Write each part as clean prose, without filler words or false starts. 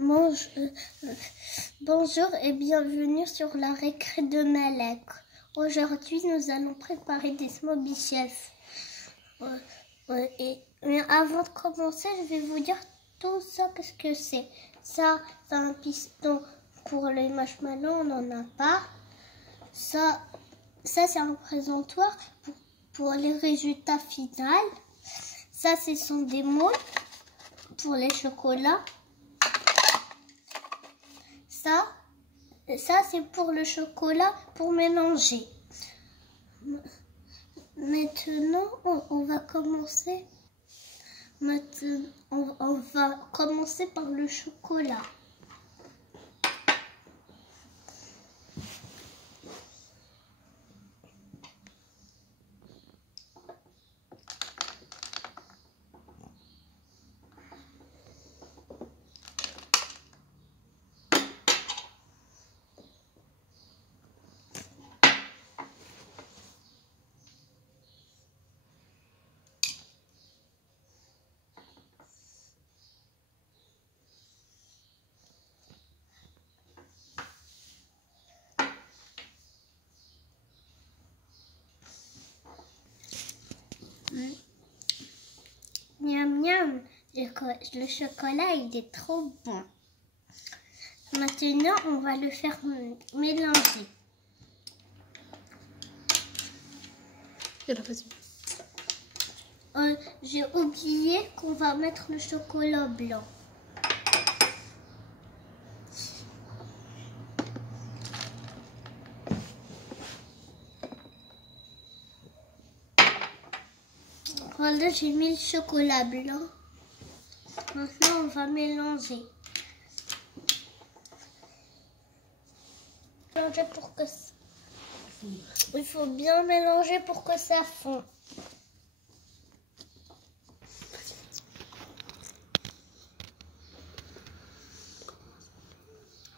Bonjour, bonjour et bienvenue sur la récré de Malek. Aujourd'hui, nous allons préparer des smoby chefs. Mais avant de commencer, je vais vous dire tout ça, qu'est-ce que c'est. Ça, c'est un piston pour les marshmallows, on n'en a pas. Ça c'est un présentoir pour les résultats finaux. Ça, ce sont des moules pour les chocolats. Ça c'est pour le chocolat, pour mélanger. Maintenant, on va commencer. Maintenant, on va commencer par le chocolat. Miam miam, le chocolat il est trop bon. Maintenant on va le faire mélanger. J'ai oublié qu'on va mettre le chocolat blanc. Voilà, j'ai mis le chocolat blanc. Maintenant, on va mélanger. Il faut bien mélanger pour que ça fond.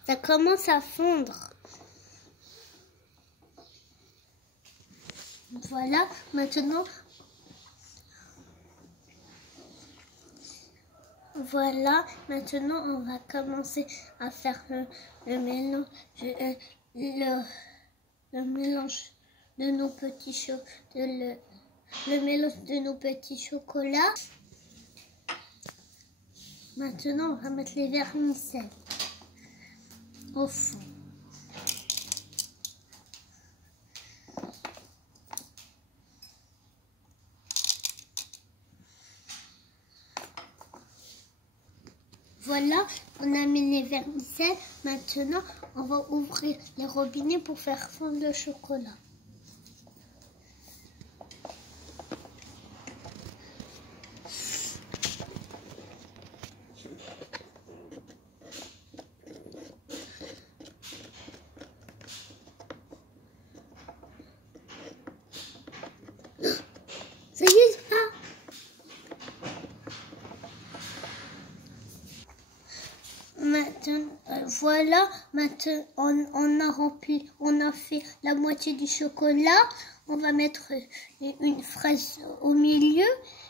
Ça commence à fondre. Voilà, maintenant... Voilà, maintenant on va commencer à faire le mélange, le mélange de nos petits le mélange de nos petits chocolats. Maintenant on va mettre les vermicelles au fond. Voilà, on a mis les vermicelles. Maintenant, on va ouvrir les robinets pour faire fondre le chocolat. Ça y est, ça. Maintenant, voilà, maintenant on a rempli, on a fait la moitié du chocolat. On va mettre une fraise au milieu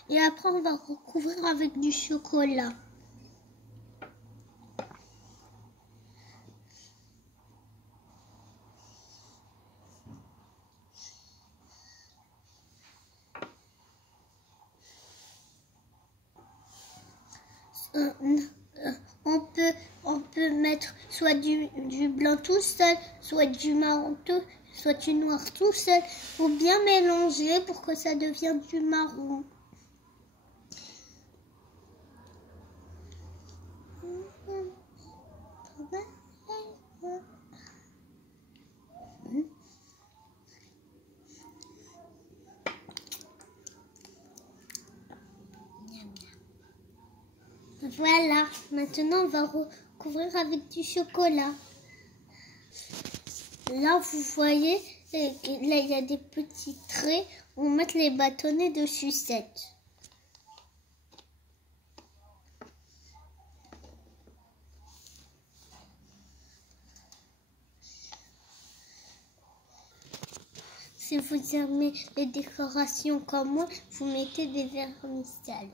et après on va recouvrir avec du chocolat. On peut mettre soit du blanc tout seul, soit du marron soit du noir tout seul, ou bien mélanger pour que ça devienne du marron. Voilà, maintenant on va recouvrir avec du chocolat. Là, vous voyez, là il y a des petits traits. On va mettre les bâtonnets de sucette. Si vous aimez les décorations comme moi, vous mettez des vermicelles.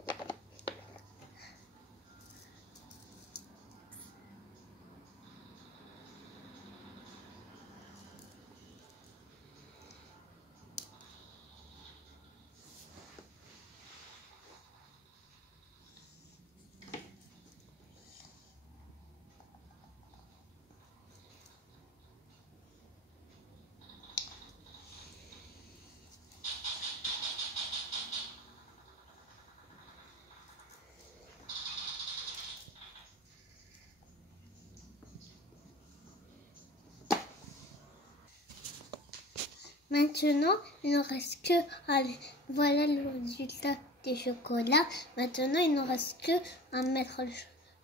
Maintenant, il ne reste que... Allez, voilà le résultat des chocolats. Maintenant, il ne reste que à mettre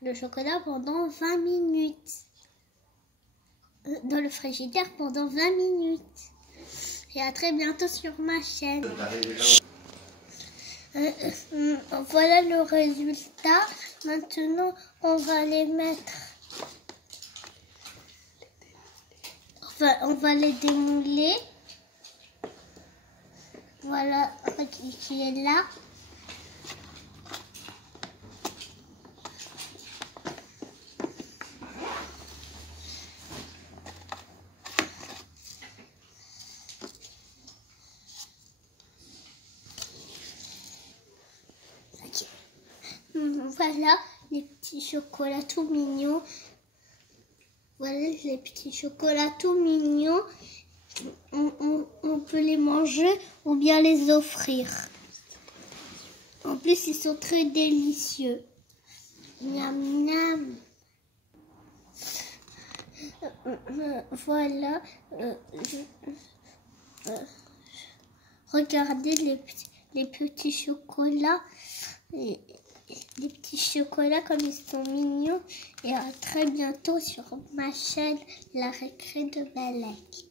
le chocolat pendant 20 minutes. Dans le frigidaire pendant 20 minutes. Et à très bientôt sur ma chaîne. Voilà le résultat. Maintenant, on va les mettre. On va les démouler. Voilà qui est là. Voilà les petits chocolats tout mignons. Voilà les petits chocolats tout mignons. On peut les manger ou bien les offrir. En plus, ils sont très délicieux. Miam miam. Voilà. Regardez les petits chocolats. Les petits chocolats comme ils sont mignons. Et à très bientôt sur ma chaîne La Récré de Balek.